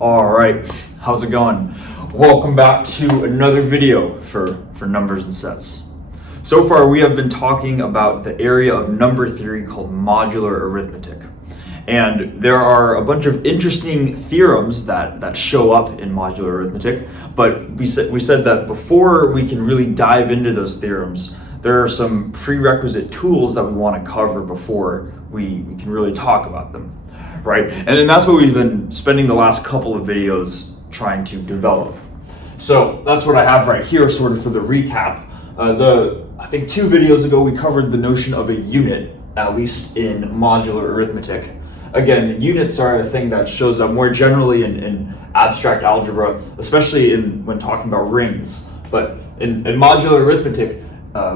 All right, how's it going? Welcome back to another video for numbers and sets. So far we have been talking about the area of number theory called modular arithmetic. And there are a bunch of interesting theorems that show up in modular arithmetic, but we said that before we can really dive into those theorems, there are some prerequisite tools that we want to cover before we can really talk about them, right? And then that's what we've been spending the last couple of videos trying to develop. So that's what I have right here, sort of for the recap. I think 2 videos ago we covered the notion of a unit, at least in modular arithmetic. Again, units are a thing that shows up more generally in abstract algebra, especially when talking about rings. But in modular arithmetic,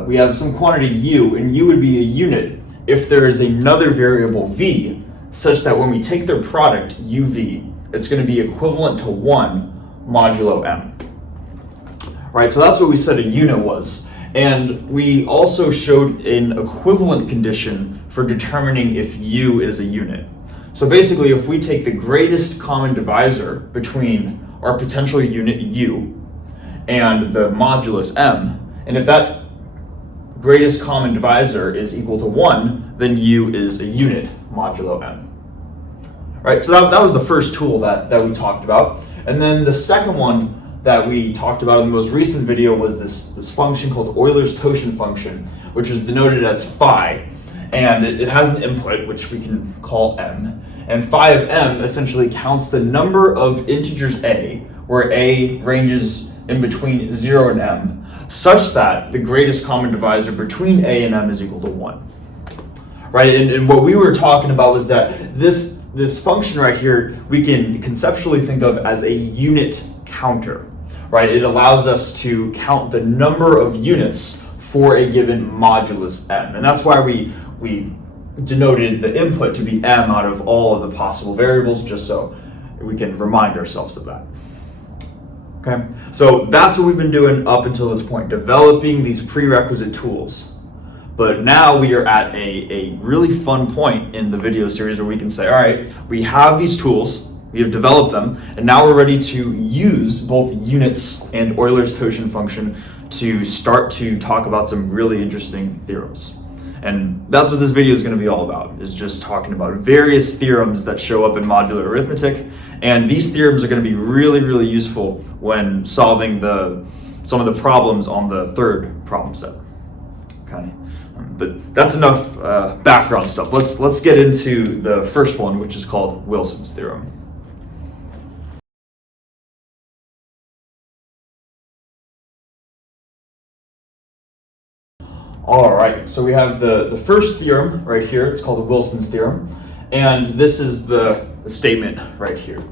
we have some quantity u, and u would be a unit if there is another variable v, such that when we take their product, uv, it's going to be equivalent to 1 modulo m. Right, so that's what we said a unit was. And we also showed an equivalent condition for determining if u is a unit. So basically, if we take the greatest common divisor between our potential unit u and the modulus m, and if that greatest common divisor is equal to 1, then u is a unit modulo m. Right, so that was the first tool that we talked about. And then the second one that we talked about in the most recent video was this function called Euler's totient function, which is denoted as phi. And it has an input, which we can call m. And phi of m essentially counts the number of integers a, where a ranges in between 0 and m, such that the greatest common divisor between a and m is equal to 1. Right, and what we were talking about was that this function right here, we can conceptually think of as a unit counter. Right, it allows us to count the number of units for a given modulus m. And that's why we denoted the input to be m out of all of the possible variables, just so we can remind ourselves of that. Okay, so that's what we've been doing up until this point, developing these prerequisite tools. But now we are at a really fun point in the video series where we can say, all right, we have these tools, we have developed them, and now we're ready to use both units and Euler's totient function to start to talk about some really interesting theorems. And that's what this video is going to be all about, is just talking about various theorems that show up in modular arithmetic. And these theorems are going to be really, really useful when solving some of the problems on the third problem set. Okay, but that's enough background stuff. Let's get into the first one, which is called Wilson's theorem. All right, so we have the first theorem right here. It's called the Wilson's theorem, and this is the statement right here.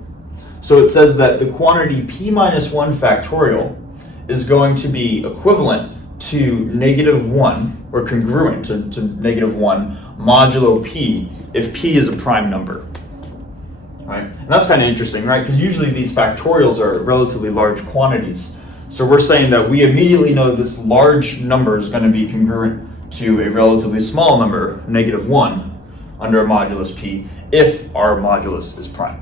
So it says that the quantity p minus 1 factorial is going to be equivalent to -1, or congruent to -1 modulo p if p is a prime number. Right, and that's kind of interesting, right? Because usually these factorials are relatively large quantities. So we're saying that we immediately know this large number is going to be congruent to a relatively small number, -1, under a modulus p, if our modulus is prime.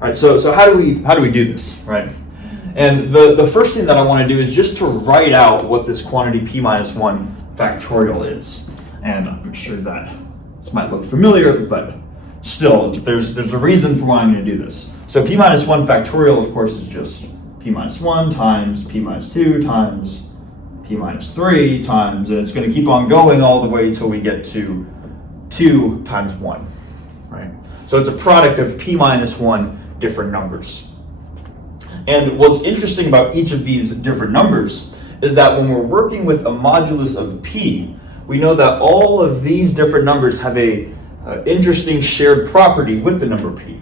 All right, so how do we do this, right? And the first thing that I want to do is just to write out what this quantity p minus 1 factorial is. And I'm sure that this might look familiar, but still, there's a reason for why I'm going to do this. So p minus 1 factorial, of course, is just p minus 1 times p minus 2 times p minus 3 times, and it's going to keep on going all the way till we get to 2 times 1, right? So it's a product of p minus 1 different numbers. And what's interesting about each of these different numbers is that when we're working with a modulus of p, we know that all of these different numbers have a interesting shared property with the number p.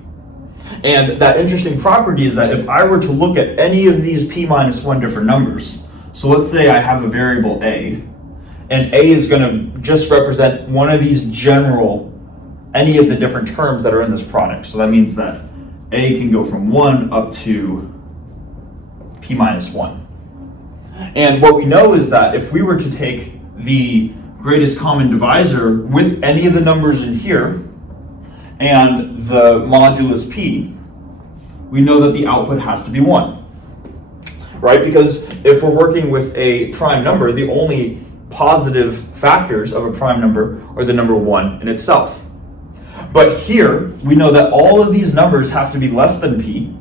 And that interesting property is that if I were to look at any of these p minus 1 different numbers, so let's say I have a variable a, and a is going to just represent one of these any of the different terms that are in this product. So that means that a can go from 1 up to p minus 1. And what we know is that if we were to take the greatest common divisor with any of the numbers in here, and the modulus p, we know that the output has to be 1, right? Because if we're working with a prime number, the only positive factors of a prime number are the number 1 in itself. But here, we know that all of these numbers have to be less than p.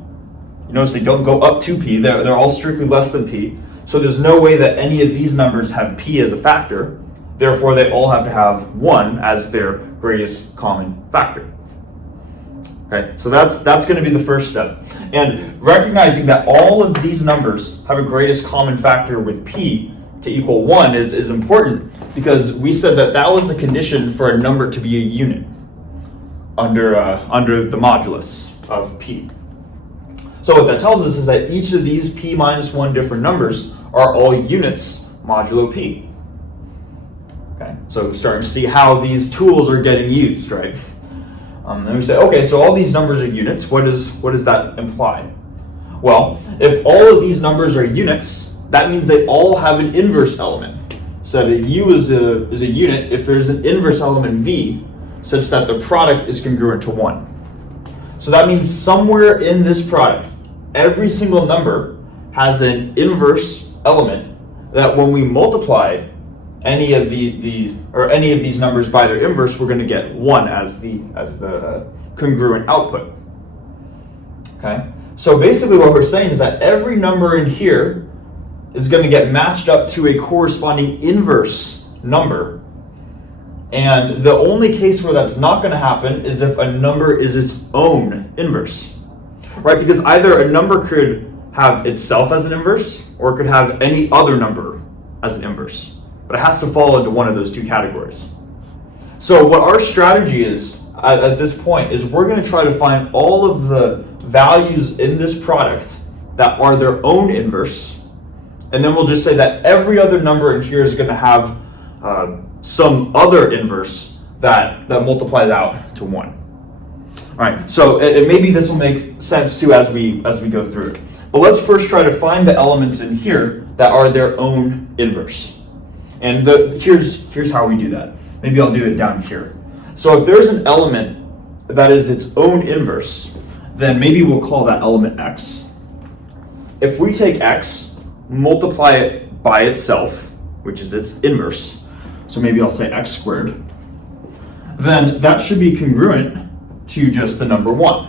You notice they don't go up to p, they're all strictly less than p. So there's no way that any of these numbers have p as a factor. Therefore, they all have to have 1 as their greatest common factor. Okay, so that's going to be the first step. And recognizing that all of these numbers have a greatest common factor with p to equal 1 is important, because we said that that was the condition for a number to be a unit under the modulus of p. So what that tells us is that each of these p minus 1 different numbers are all units modulo p. Okay, so starting to see how these tools are getting used, right? And we say, okay, so all these numbers are units. What does that imply? Well, if all of these numbers are units, that means they all have an inverse element. So that u is a unit if there's an inverse element v, such that the product is congruent to 1. So that means somewhere in this product, every single number has an inverse element that when we multiply any of these numbers by their inverse, we're going to get 1 as the congruent output. Okay? So basically what we're saying is that every number in here is going to get matched up to a corresponding inverse number. And the only case where that's not going to happen is if a number is its own inverse. Right? Because either a number could have itself as an inverse, or it could have any other number as an inverse. But it has to fall into one of those two categories. So what our strategy is at this point is we're going to try to find all of the values in this product that are their own inverse, and then we'll just say that every other number in here is going to have some other inverse that multiplies out to 1. All right, so maybe this will make sense too as we go through it. But let's first try to find the elements in here that are their own inverse. And here's how we do that. Maybe I'll do it down here. So if there's an element that is its own inverse, then maybe we'll call that element x. If we take x, multiply it by itself, which is its inverse, so maybe I'll say x squared, then that should be congruent to just the number 1.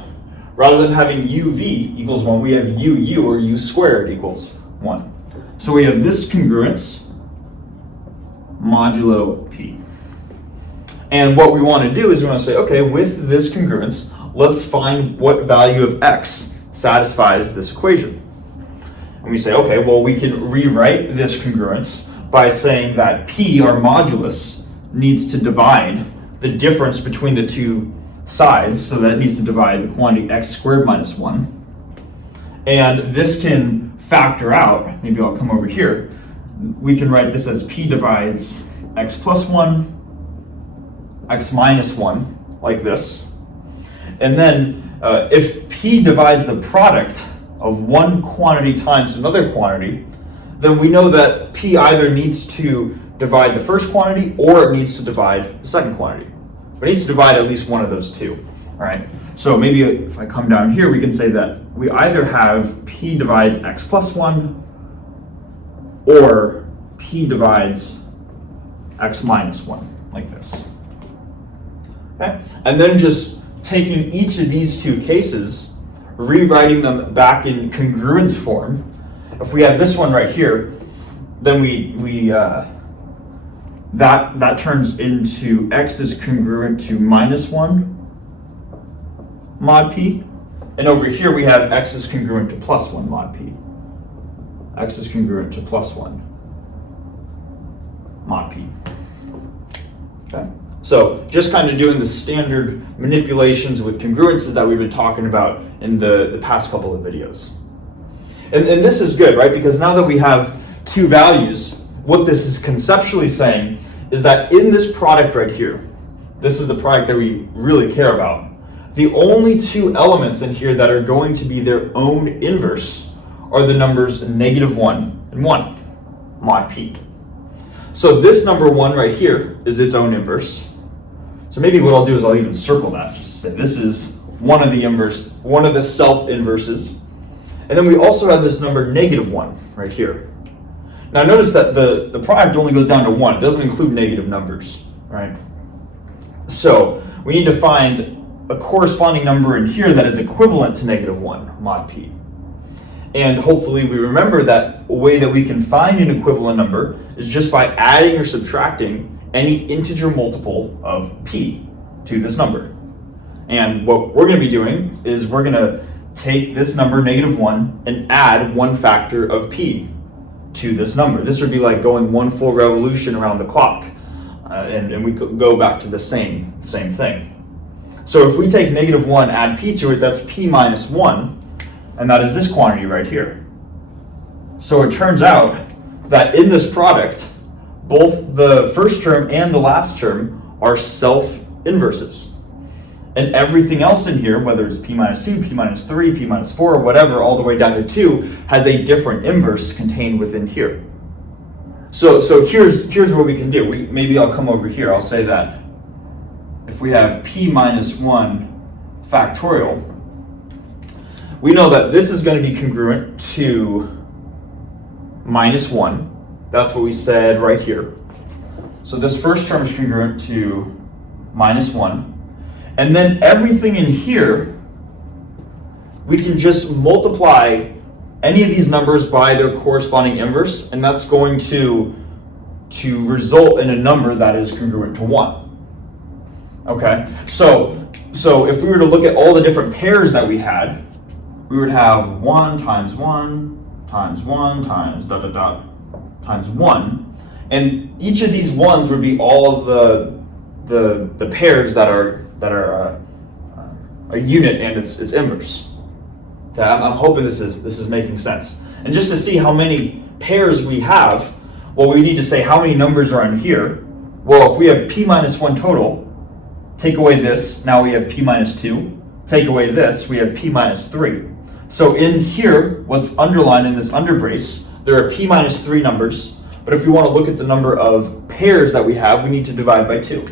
Rather than having uv equals 1, we have uu, or u squared, equals 1. So we have this congruence modulo p. And what we want to do is we want to say, okay, with this congruence, let's find what value of x satisfies this equation. And we say, okay, well, we can rewrite this congruence by saying that p, our modulus, needs to divide the difference between the two sides, so that it needs to divide the quantity x squared minus 1. And this can factor out, maybe I'll come over here, we can write this as p divides x plus 1, x minus 1, like this. And then if p divides the product of one quantity times another quantity, then we know that p either needs to divide the first quantity or it needs to divide the second quantity. But it needs to divide at least one of those two. All right. So maybe if I come down here, we can say that we either have p divides x plus 1 or p divides x minus 1, like this. Okay? And then just taking each of these two cases, rewriting them back in congruence form. If we have this one right here, then that turns into x is congruent to minus 1 mod p. And over here we have x is congruent to plus 1 mod p. X is congruent to plus 1 mod p. Okay? So just kind of doing the standard manipulations with congruences that we've been talking about in the past couple of videos. And this is good, right? Because now that we have two values, what this is conceptually saying is that in this product right here, this is the product that we really care about, the only two elements in here that are going to be their own inverse are the numbers -1 and 1, mod p. So this number 1 right here is its own inverse. So maybe what I'll do is I'll even circle that, just to say this is one of the self-inverses. And then we also have this number -1 right here. Now notice that the product only goes down to 1. It doesn't include negative numbers, right? So we need to find a corresponding number in here that is equivalent to -1 mod p. And hopefully we remember that a way that we can find an equivalent number is just by adding or subtracting any integer multiple of p to this number. And what we're going to be doing is we're going to take this number, -1, and add one factor of p to this number. This would be like going one full revolution around the clock. And we could go back to the same thing. So if we take -1, add p to it, that's p minus 1, and that is this quantity right here. So it turns out that in this product, both the first term and the last term are self-inverses. And everything else in here, whether it's p minus 2, p minus 3, p minus 4, or whatever, all the way down to 2, has a different inverse contained within here. So here's what we can do. Maybe I'll come over here. I'll say that if we have p minus 1 factorial, we know that this is going to be congruent to -1. That's what we said right here. So this first term is congruent to -1. And then everything in here, we can just multiply any of these numbers by their corresponding inverse, and that's going to result in a number that is congruent to 1. Okay, so if we were to look at all the different pairs that we had, we would have 1 times 1 times 1 times ... times 1, and each of these ones would be all of the pairs that are a unit and its inverse. Okay, I'm hoping this is making sense. And just to see how many pairs we have, well, we need to say how many numbers are in here. Well, if we have p minus 1 total, take away this, now we have p minus 2. Take away this, we have p minus 3. So in here, what's underlined in this underbrace, there are p minus 3 numbers, but if we want to look at the number of pairs that we have, we need to divide by 2.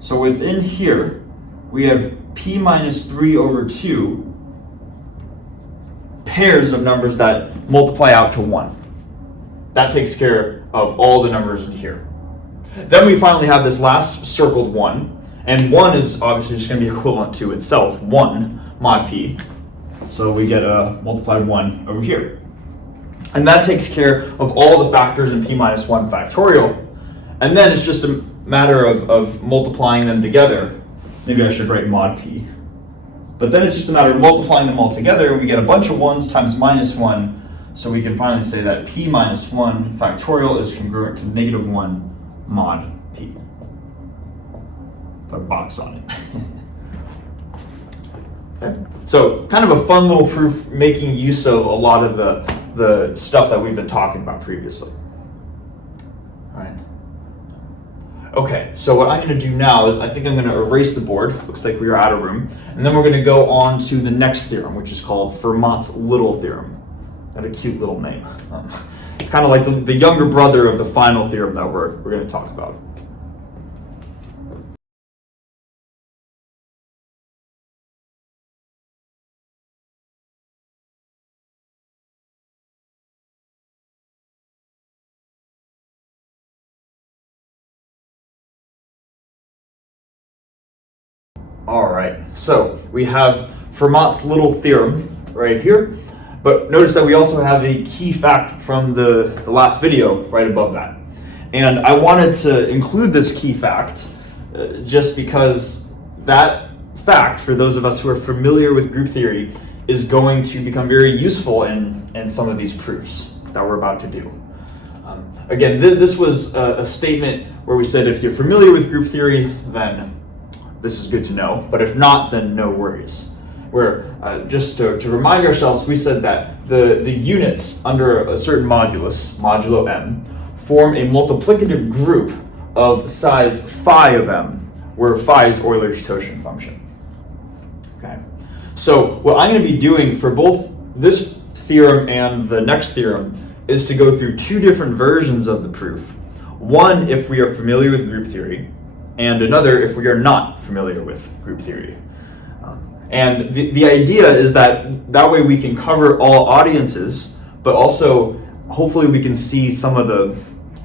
So within here, we have p minus 3 over 2 pairs of numbers that multiply out to 1. That takes care of all the numbers in here. Then we finally have this last circled 1, and 1 is obviously just going to be equivalent to itself, 1 mod p. So we get a multiplied 1 over here. And that takes care of all the factors in p minus 1 factorial. And then it's just a matter of multiplying them together. Maybe I should write mod p. But then it's just a matter of multiplying them all together. We get a bunch of 1s times -1. So we can finally say that p minus 1 factorial is congruent to -1 mod p. Put a box on it. Okay. So kind of a fun little proof making use of a lot of the stuff that we've been talking about previously. All right. Okay, so what I'm going to do now is I think I'm going to erase the board. Looks like we are out of room. And then we're going to go on to the next theorem, which is called Fermat-Euler theorem. Got a cute little name. It's kind of like the younger brother of the final theorem that we're going to talk about. All right, so we have Fermat-Euler theorem right here, but notice that we also have a key fact from the last video right above that. And I wanted to include this key fact just because that fact, for those of us who are familiar with group theory, is going to become very useful in some of these proofs that we're about to do. Again, this was a statement where we said if you're familiar with group theory, then this is good to know, but if not, then no worries. Where just to remind ourselves, we said that the units under a certain modulus, modulo m, form a multiplicative group of size phi of m, where phi is Euler's totient function. Okay, so what I'm going to be doing for both this theorem and the next theorem is to go through two different versions of the proof. One, if we are familiar with group theory, and another if we are not familiar with group theory. And the idea is that way we can cover all audiences, but also hopefully we can see some of the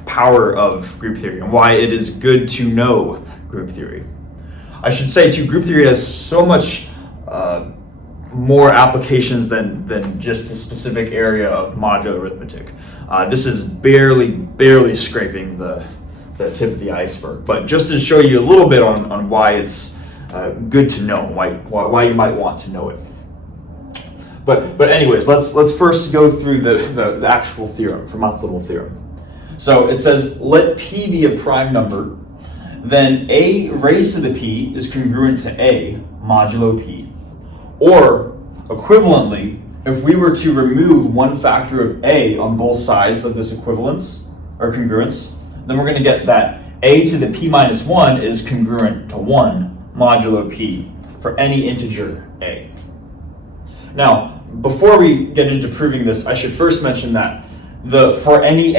power of group theory and why it is good to know group theory. I should say too, group theory has so much more applications than just the specific area of modular arithmetic. This is barely scraping the tip of the iceberg, but just to show you a little bit on why it's good to know, why you might want to know it. But anyways, let's first go through the actual theorem, Fermat-Euler theorem. So it says, let P be a prime number, then A raised to the P is congruent to A modulo P. Or, equivalently, if we were to remove one factor of A on both sides of this equivalence, or congruence, then we're going to get that A to the P minus 1 is congruent to 1 modulo P for any integer A. Now, before we get into proving this, I should first mention that for any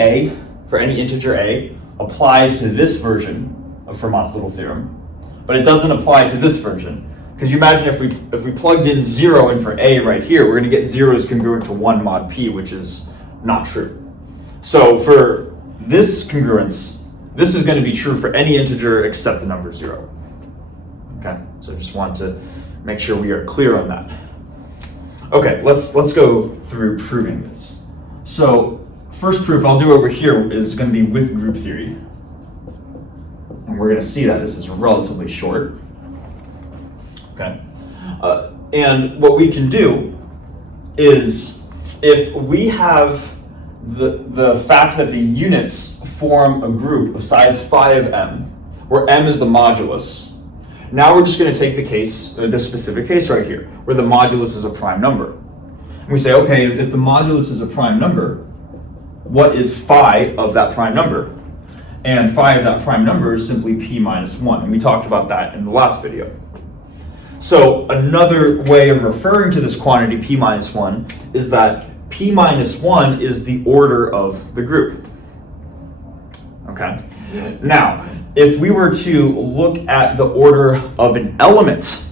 integer A, applies to this version of Fermat's-Little theorem, but it doesn't apply to this version. Because you imagine if we plugged in 0 in for A right here, we're going to get 0 is congruent to 1 mod P, which is not true. So for this congruence, this is going to be true for any integer except the number 0. Okay, so I just want to make sure we are clear on that. Okay, let's go through proving this. So first proof I'll do over here is going to be with group theory. And we're going to see that this is relatively short. Okay, and what we can do is, if we have the fact that the units form a group of size phi of m, where m is the modulus, now we're just going to take the case, or this specific case right here, where the modulus is a prime number. And we say, okay, if the modulus is a prime number, what is phi of that prime number? And phi of that prime number is simply p minus 1, and we talked about that in the last video. So another way of referring to this quantity p minus 1 is that p minus 1 is the order of the group. Okay? Now, if we were to look at the order of an element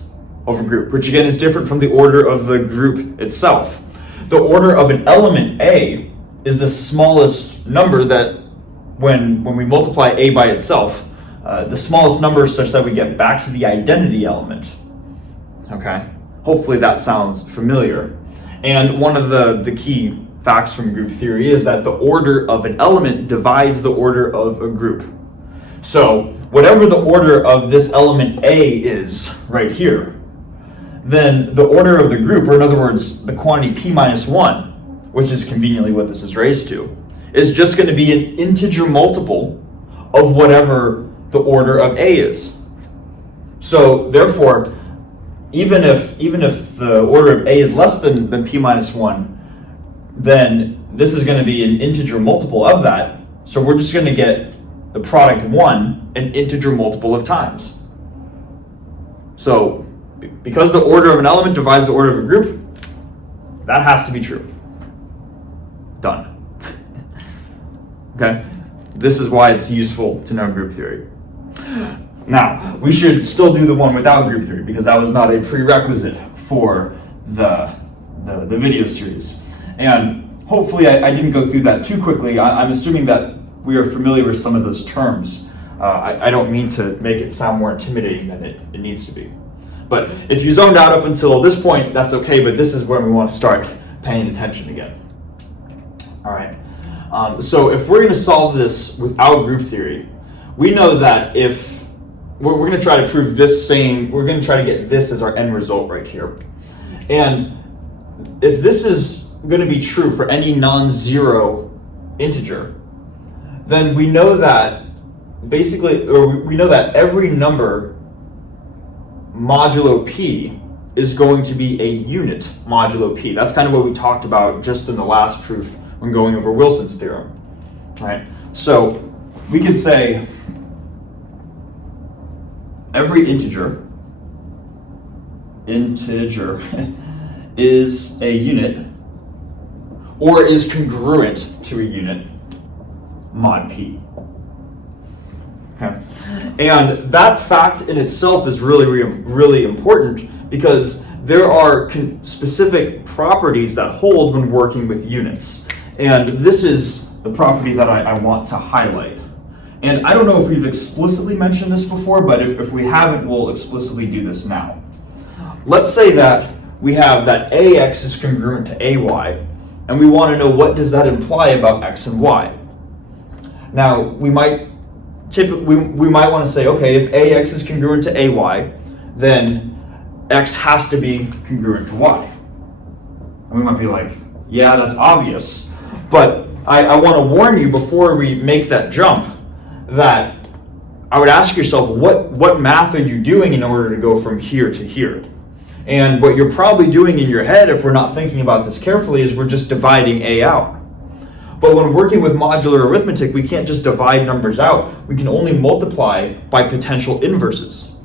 of a group, which again is different from the order of the group itself, the order of an element A is the smallest number that when we multiply A by itself, the smallest number such that we get back to the identity element. Okay, hopefully that sounds familiar. And one of the key facts from group theory is that the order of an element divides the order of a group. So whatever the order of this element A is right here, then the order of the group, or in other words, the quantity p minus 1, which is conveniently what this is raised to, is just going to be an integer multiple of whatever the order of A is. So therefore, even if the order of A is less than p minus 1, then this is going to be an integer multiple of that. So we're just going to get the product 1 an integer multiple of times. So because the order of an element divides the order of a group, that has to be true. Done. Okay? This is why it's useful to know group theory. Now, we should still do the one without group theory because that was not a prerequisite for the video series. And hopefully I didn't go through that too quickly. I'm assuming that we are familiar with some of those terms. I don't mean to make it sound more intimidating than it needs to be. But if you zoned out up until this point, that's okay, but this is where we want to start paying attention again. All right. So if we're going to solve this without group theory, we know that if we're going to try to prove this we're going to try to get this as our end result right here. And if this is going to be true for any non-zero integer, then we know that we know that every number modulo p is going to be a unit modulo p. That's kind of what we talked about just in the last proof when going over Wilson's theorem. All right? So we could say every integer is a unit or is congruent to a unit mod p. Okay. And that fact in itself is really important because there are specific properties that hold when working with units. And this is the property that I want to highlight. And I don't know if we've explicitly mentioned this before, but if we haven't, we'll explicitly do this now. Let's say that we have that AX is congruent to AY, and we want to know what does that imply about X and Y. Now, we might want to say, okay, if AX is congruent to AY, then X has to be congruent to Y. And we might be like, yeah, that's obvious. But I want to warn you before we make that jump that I would ask yourself, what math are you doing in order to go from here to here? And what you're probably doing in your head, if we're not thinking about this carefully, is we're just dividing A out. But when working with modular arithmetic, we can't just divide numbers out. We can only multiply by potential inverses.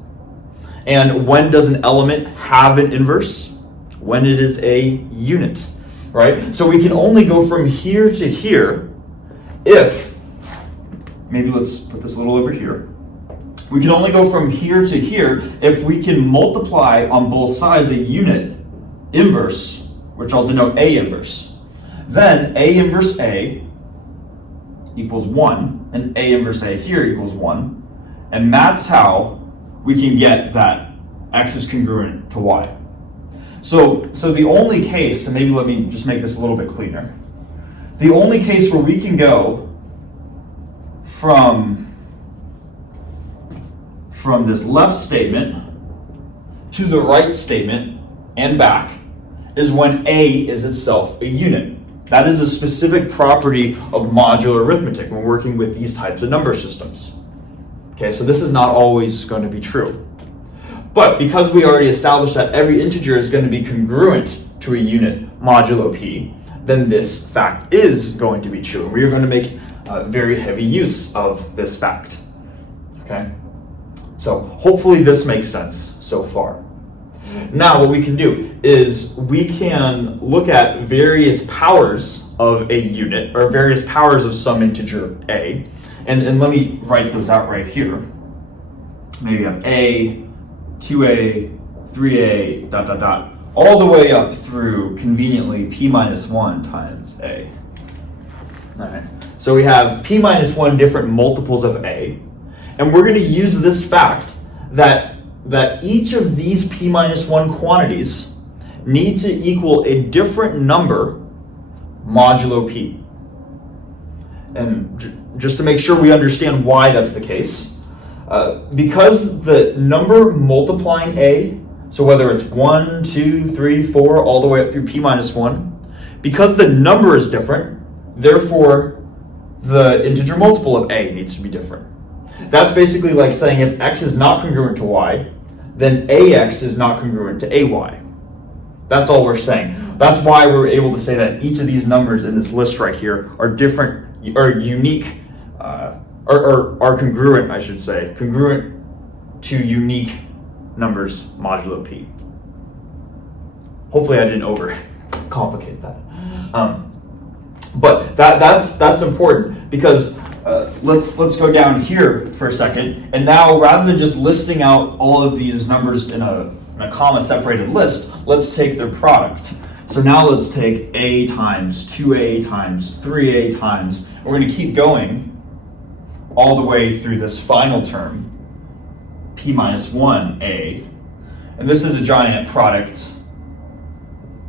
And when does an element have an inverse? When it is a unit, right? So we can only go from here to here if, maybe let's put this a little over here. We can only go from here to here if we can multiply on both sides a unit inverse, which I'll denote A inverse. Then A inverse A equals 1, and A inverse A here equals 1. And that's how we can get that X is congruent to Y. So the only case, and maybe let me just make this a little bit cleaner. The only case where we can go from this left statement to the right statement and back is when A is itself a unit. That is a specific property of modular arithmetic when working with these types of number systems. Okay, so this is not always going to be true. But because we already established that every integer is going to be congruent to a unit modulo p, then this fact is going to be true. And we are going to make very heavy use of this fact. Okay? So hopefully this makes sense so far. Now what we can do is we can look at various powers of a unit, or various powers of some integer a, and let me write those out right here. Maybe you have a, 2a, 3a, dot, dot, dot, all the way up through, conveniently, p minus 1 times a. All right. So we have p minus 1 different multiples of a, and we're going to use this fact that each of these p minus 1 quantities need to equal a different number modulo p. And just to make sure we understand why that's the case, because the number multiplying a, so whether it's 1, 2, 3, 4, all the way up through p minus 1, because the number is different, therefore the integer multiple of a needs to be different. That's basically like saying if x is not congruent to y, then ax is not congruent to ay. That's all we're saying. That's why we're able to say that each of these numbers in this list right here are different, or unique, or are congruent, I should say, congruent to unique numbers modulo p. Hopefully I didn't overcomplicate that. But that's important because let's go down here for a second, and now rather than just listing out all of these numbers in a comma separated list, let's take their product. So now let's take a times 2a times 3a times, we're going to keep going all the way through this final term, p minus 1a, and this is a giant product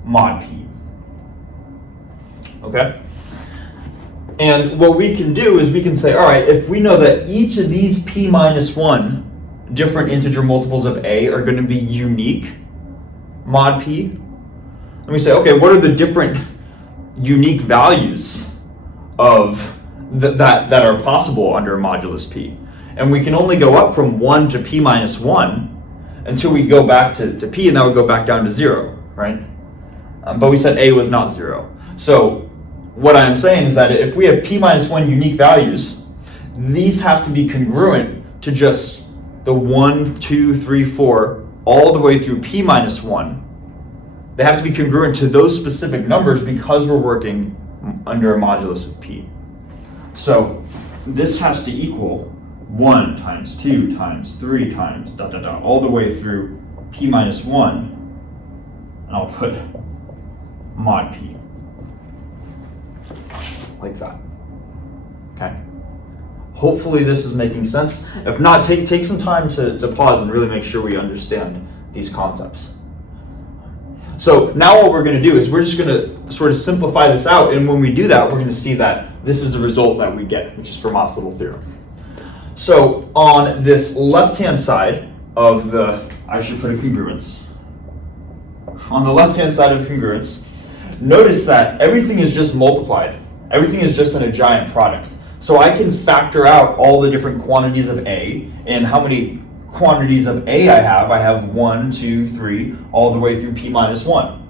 mod p. Okay? And what we can do is we can say, all right, if we know that each of these p minus 1 different integer multiples of a are going to be unique mod p, let me say, okay, what are the different unique values of that are possible under modulus p? And we can only go up from 1 to p minus 1 until we go back to p, and that would go back down to 0, right? But we said a was not 0. So what I'm saying is that if we have p minus 1 unique values, these have to be congruent to just the 1, 2, 3, 4, all the way through p minus 1. They have to be congruent to those specific numbers because we're working under a modulus of p. So this has to equal 1 times 2 times 3 times dot, dot, dot, all the way through p minus 1 and I'll put mod p. Like that. Okay. Hopefully this is making sense. If not, take some time to pause and really make sure we understand these concepts. So now what we're going to do is we're just going to sort of simplify this out, and when we do that, we're going to see that this is the result that we get, which is Fermat's little theorem. So on this left-hand side of I should put a congruence. On the left-hand side of congruence, notice that everything is just multiplied. Everything is just in a giant product. So I can factor out all the different quantities of A, and how many quantities of A I have. I have 1, 2, 3, all the way through p minus 1.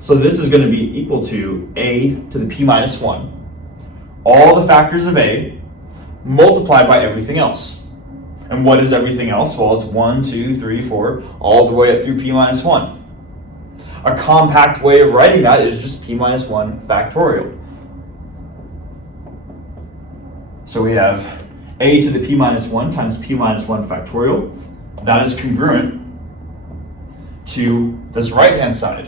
So this is going to be equal to A to the p minus 1. All the factors of A multiplied by everything else. And what is everything else? Well, it's 1, 2, 3, 4, all the way up through p minus 1. A compact way of writing that is just p minus 1 factorial. So we have a to the p minus 1 times p minus 1 factorial. That is congruent to this right-hand side.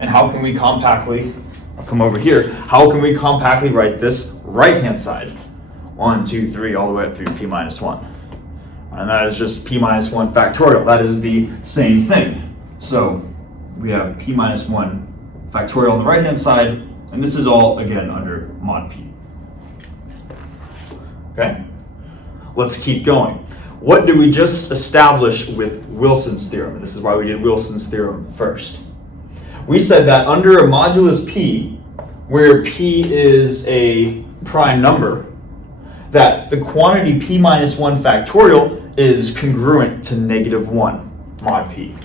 And how can we compactly, I'll come over here, how can we compactly write this right-hand side? 1, 2, 3, all the way up through p minus 1. And that is just p minus 1 factorial. That is the same thing. So we have p minus 1 factorial on the right-hand side, and this is all, again, under mod p. Okay? Let's keep going. What did we just establish with Wilson's theorem? This is why we did Wilson's theorem first. We said that under a modulus p, where p is a prime number, that the quantity p minus 1 factorial is congruent to -1 mod p.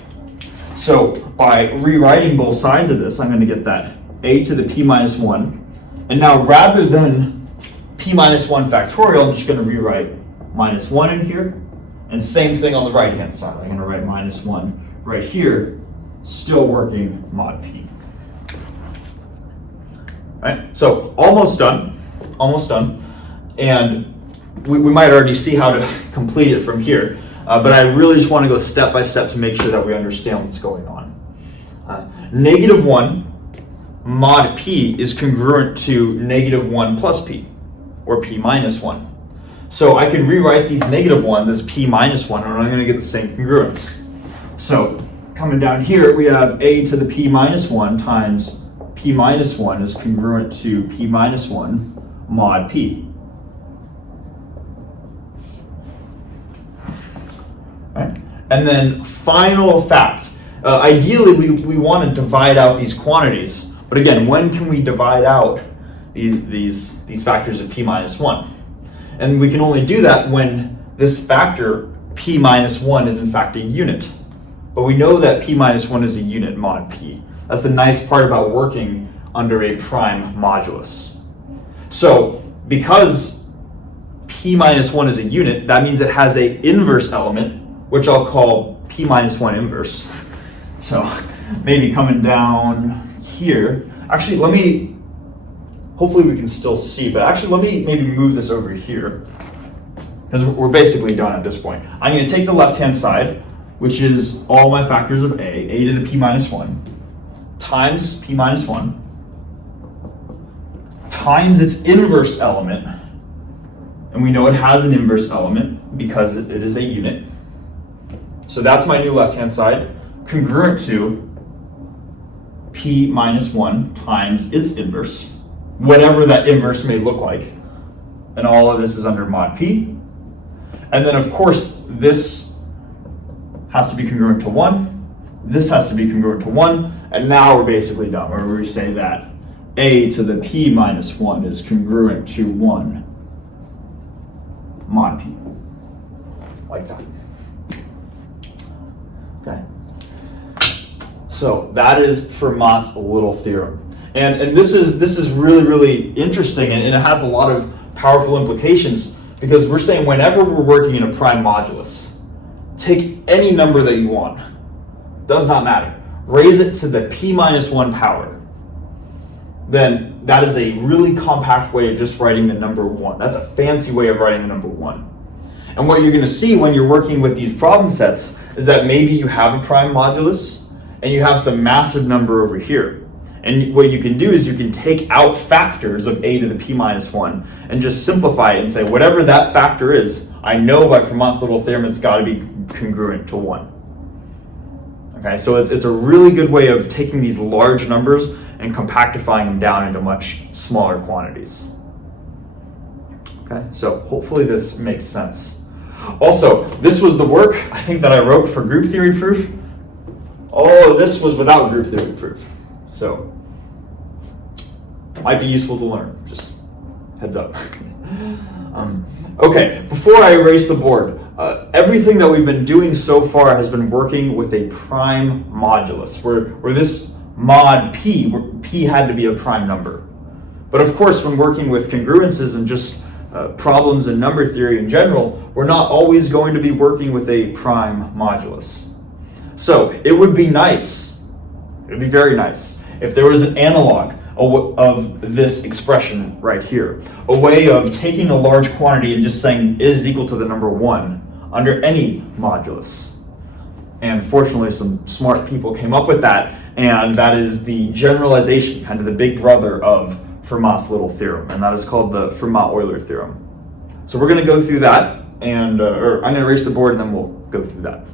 So by rewriting both sides of this, I'm going to get that a to the p minus 1. And now rather than p minus 1 factorial, I'm just going to rewrite minus 1 in here. And same thing on the right-hand side. I'm going to write minus 1 right here, still working mod p. Right? So almost done. Almost done. And we might already see how to complete it from here. But I really just want to go step by step to make sure that we understand what's going on. -1 mod p is congruent to -1 plus p, or p minus 1. So I can rewrite these -1 as p minus 1, and I'm going to get the same congruence. So coming down here, we have a to the p minus 1 times p minus 1 is congruent to p minus 1 mod p. Right? And then final fact. Ideally, we want to divide out these quantities. But again, when can we divide out these factors of p minus 1? And we can only do that when this factor, p minus 1, is in fact a unit. But we know that p minus 1 is a unit mod p. That's the nice part about working under a prime modulus. So because p minus 1 is a unit, that means it has an inverse element, which I'll call p minus 1 inverse. So maybe coming down here. Actually, hopefully we can still see, but actually let me maybe move this over here, because we're basically done at this point. I'm going to take the left-hand side, which is all my factors of a to the p minus 1, times p minus 1, times its inverse element. And we know it has an inverse element because it is a unit. So that's my new left-hand side, congruent to p minus 1 times its inverse, whatever that inverse may look like. And all of this is under mod p. And then, of course, this has to be congruent to 1. This has to be congruent to 1. And now we're basically done, where we say that a to the p minus 1 is congruent to 1 mod p. Like that. Okay. So that is Fermat's little theorem. And this is really, really interesting, and it has a lot of powerful implications, because we're saying whenever we're working in a prime modulus, take any number that you want. Does not matter. Raise it to the p minus 1 power. Then that is a really compact way of just writing the number 1. That's a fancy way of writing the number 1. And what you're going to see when you're working with these problem sets is that maybe you have a prime modulus, and you have some massive number over here. And what you can do is you can take out factors of a to the p minus 1 and just simplify it and say whatever that factor is, I know by Fermat's little theorem it's got to be congruent to 1. Okay, so it's a really good way of taking these large numbers and compactifying them down into much smaller quantities. Okay, so hopefully this makes sense. Also, this was the work I think that I wrote for group theory proof. All of this was without group theory proof. So, might be useful to learn, just heads up. Okay, before I erase the board, everything that we've been doing so far has been working with a prime modulus, where this mod p, where p had to be a prime number. But of course, when working with congruences and just problems in number theory in general, we're not always going to be working with a prime modulus. So it would be nice, it would be very nice, if there was an analog of this expression right here, a way of taking a large quantity and just saying it is equal to the number 1 under any modulus. And fortunately, some smart people came up with that, and that is the generalization, kind of the big brother of Fermat's little theorem, and that is called the Fermat-Euler theorem. So we're going to go through that, and or I'm going to erase the board and then we'll go through that.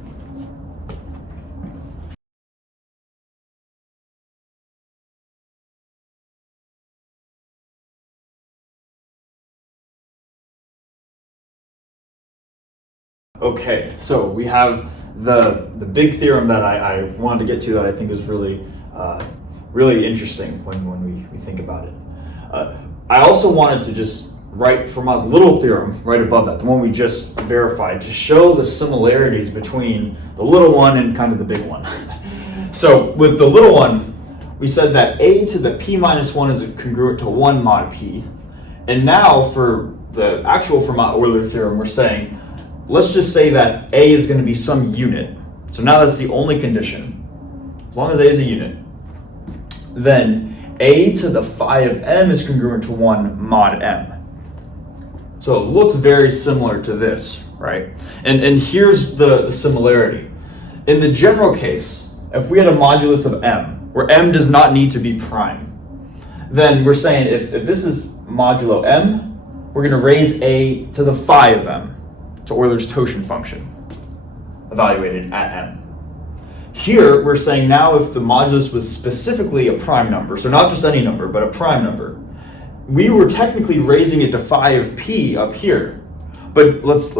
Okay, so we have the big theorem that I wanted to get to that I think is really really interesting when we think about it. I also wanted to just write Fermat's little theorem right above that, the one we just verified, to show the similarities between the little one and kind of the big one. So with the little one, we said that a to the p minus 1 is congruent to 1 mod p. And now for the actual Fermat-Euler theorem, we're saying, let's just say that a is going to be some unit. So now that's the only condition. As long as a is a unit, then a to the phi of m is congruent to 1 mod m. So it looks very similar to this, right? And here's the similarity. In the general case, if we had a modulus of m, where m does not need to be prime, then we're saying if this is modulo m, we're going to raise a to the phi of m, to Euler's totient function, evaluated at m. Here, we're saying now if the modulus was specifically a prime number, so not just any number, but a prime number, we were technically raising it to phi of p up here. But let's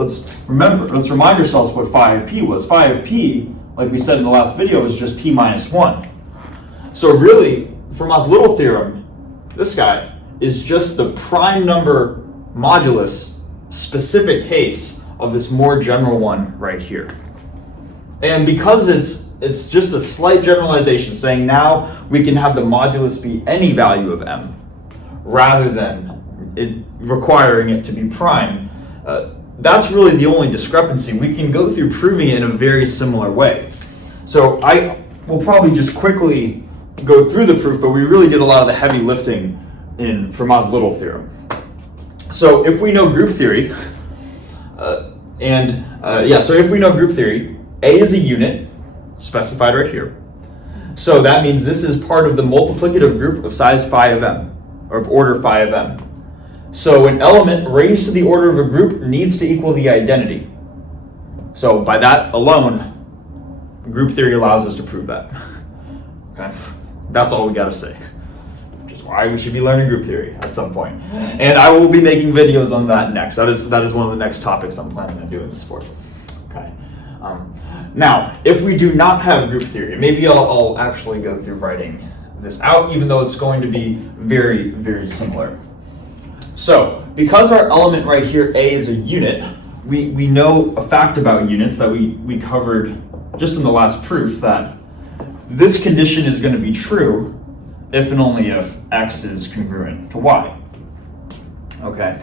remind ourselves what phi of p was. Phi of p, like we said in the last video, is just p minus 1. So really, Fermat's little theorem, this guy, is just the prime number modulus specific case of this more general one right here. And because it's just a slight generalization, saying now we can have the modulus be any value of m, rather than it requiring it to be prime, that's really the only discrepancy. We can go through proving it in a very similar way. So I will probably just quickly go through the proof, but we really did a lot of the heavy lifting in Fermat's little theorem. So if we know group theory, so if we know group theory, A is a unit, specified right here. So that means this is part of the multiplicative group of size phi of m, or of order phi of m. So an element raised to the order of a group needs to equal the identity. So by that alone, group theory allows us to prove that. Okay, that's all we gotta say. Which is why we should be learning group theory at some point. And I will be making videos on that next. That is one of the next topics I'm planning on doing this for. Okay. Now, if we do not have group theory, maybe I'll actually go through writing this out, even though it's going to be very, very similar. So, because our element right here, A, is a unit, we know a fact about units that we covered just in the last proof, that this condition is going to be true if and only if x is congruent to y. Okay.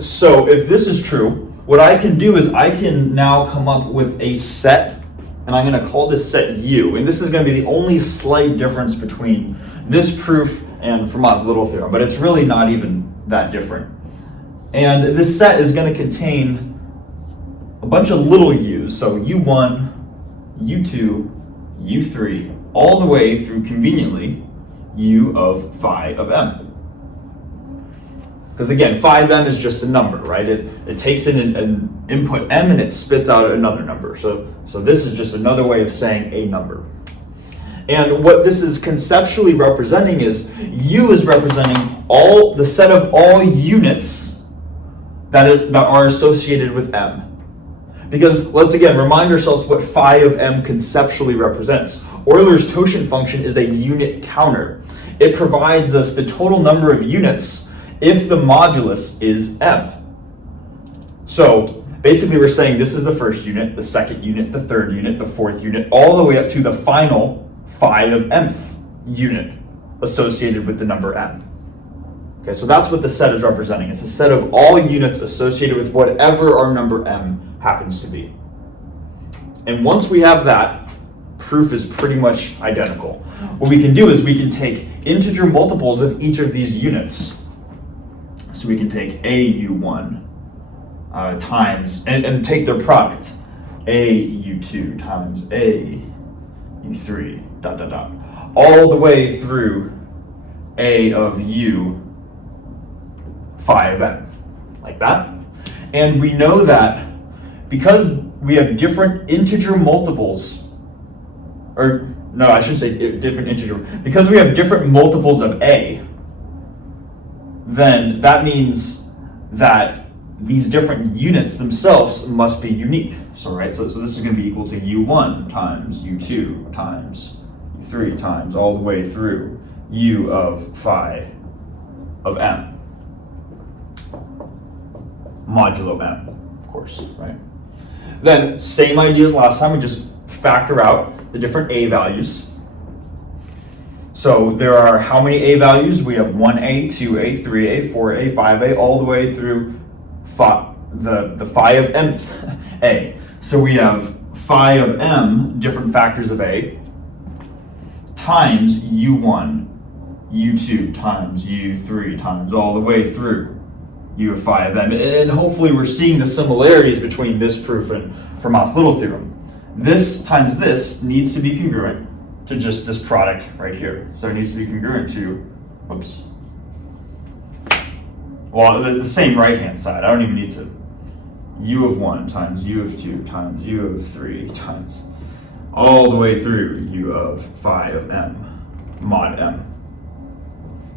So if this is true, what I can do is I can now come up with a set, and I'm going to call this set U. And this is going to be the only slight difference between this proof and Fermat's little theorem, but it's really not even that different. And this set is going to contain a bunch of little u's, so U1, U2, u3, all the way through, conveniently, u of phi of m. Because again, phi of m is just a number, right? It takes in an input m and it spits out another number. So this is just another way of saying a number. And what this is conceptually representing is u is representing the set of all units that are associated with m. Because let's again remind ourselves what phi of m conceptually represents. Euler's totient function is a unit counter. It provides us the total number of units if the modulus is m. So basically we're saying this is the first unit, the second unit, the third unit, the fourth unit, all the way up to the final phi of mth unit associated with the number m. Okay, so that's what the set is representing. It's a set of all units associated with whatever our number m happens to be. And once we have that, proof is pretty much identical. What we can do is we can take integer multiples of each of these units. So we can take AU1 times, and take their product, AU2 times AU3, dot, dot, dot, all the way through A of U phi of m, like that. And we know that because we have different integer multiples, or no, I should say different integer, because we have different multiples of A, then that means that these different units themselves must be unique. So this is going to be equal to u1 times u2 times u3 times all the way through u of phi of m, modulo m, of course, right? Then same idea as last time, we just factor out the different a values. So there are how many a values? We have 1a, 2a, 3a, 4a, 5a, all the way through the phi of mth a. So we have phi of m, different factors of a, times u1, u2 times u3 times all the way through u of phi of m. And hopefully we're seeing the similarities between this proof and Fermat-Euler theorem. This times this needs to be congruent to just this product right here. So it needs to be congruent to, the same right-hand side. I don't even need to. U of 1 times U of 2 times U of 3 times all the way through U of phi of m, mod m.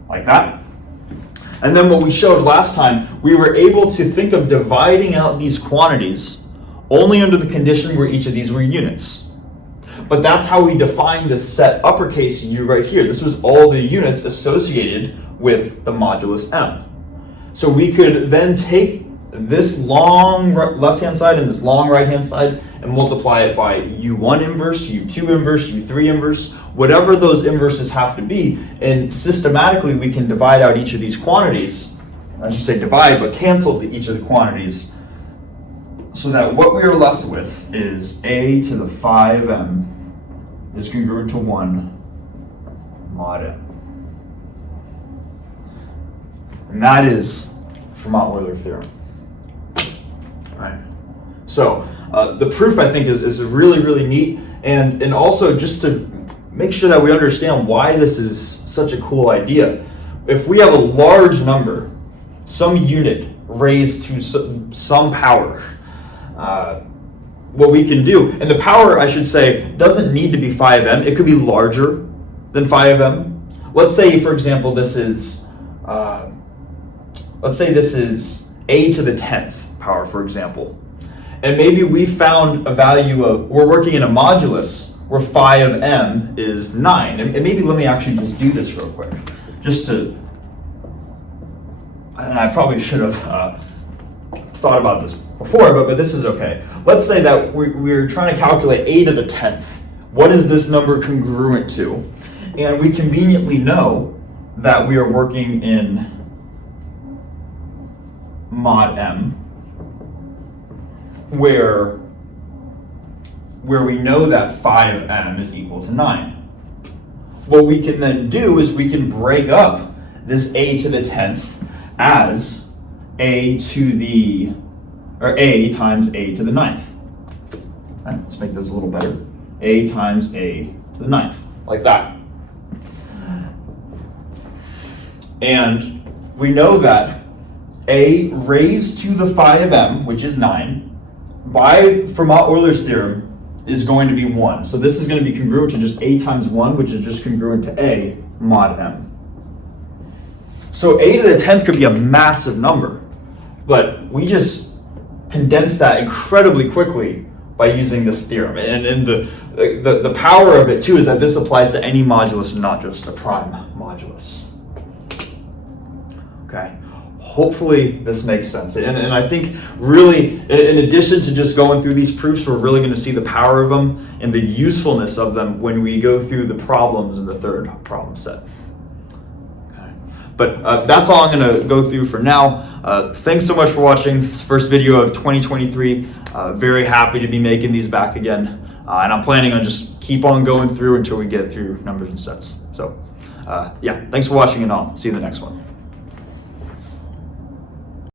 Like that. And then what we showed last time, we were able to think of dividing out these quantities only under the condition where each of these were units. But that's how we define the set uppercase U right here. This was all the units associated with the modulus m. So we could then take this long left-hand side and this long right-hand side and multiply it by u1 inverse, u2 inverse, u3 inverse, whatever those inverses have to be, and systematically we can divide out each of these quantities. I should say divide, but cancel each of the quantities, so that what we are left with is a to the phi of m is congruent to 1 mod m. And that is Fermat-Euler theorem. Right. So the proof, I think, is really, really neat, and also just to make sure that we understand why this is such a cool idea. If we have a large number, some unit raised to some power, what we can do, and the power, I should say, doesn't need to be phi of m. It could be larger than phi of m. Let's say, for example, this is a to the 10th power, for example. And maybe we found a value of, we're working in a modulus where phi of m is 9. And maybe let me actually just do this real quick, just to, and I probably should have thought about this before, but this is okay. Let's say that we're trying to calculate a to the 10th. What is this number congruent to? And we conveniently know that we are working in mod m, where we know that phi of m is equal to 9. What we can then do is we can break up this a to the 10th as a times a to the 9th. Right, let's make those a little better. a times a to the 9th, like that. And we know that a raised to the phi of m, which is 9, by Fermat-Euler's theorem is going to be 1. So this is going to be congruent to just a times 1, which is just congruent to a mod m. So a to the 10th could be a massive number, but we just condensed that incredibly quickly by using this theorem. And the power of it too is that this applies to any modulus, not just a prime modulus. Okay. Hopefully this makes sense. And I think really, in addition to just going through these proofs, we're really going to see the power of them and the usefulness of them when we go through the problems in the third problem set. Okay. But that's all I'm going to go through for now. Thanks so much for watching this first video of 2023. Very happy to be making these back again. And I'm planning on just keep on going through until we get through numbers and sets. So yeah, thanks for watching, and I'll see you in the next one.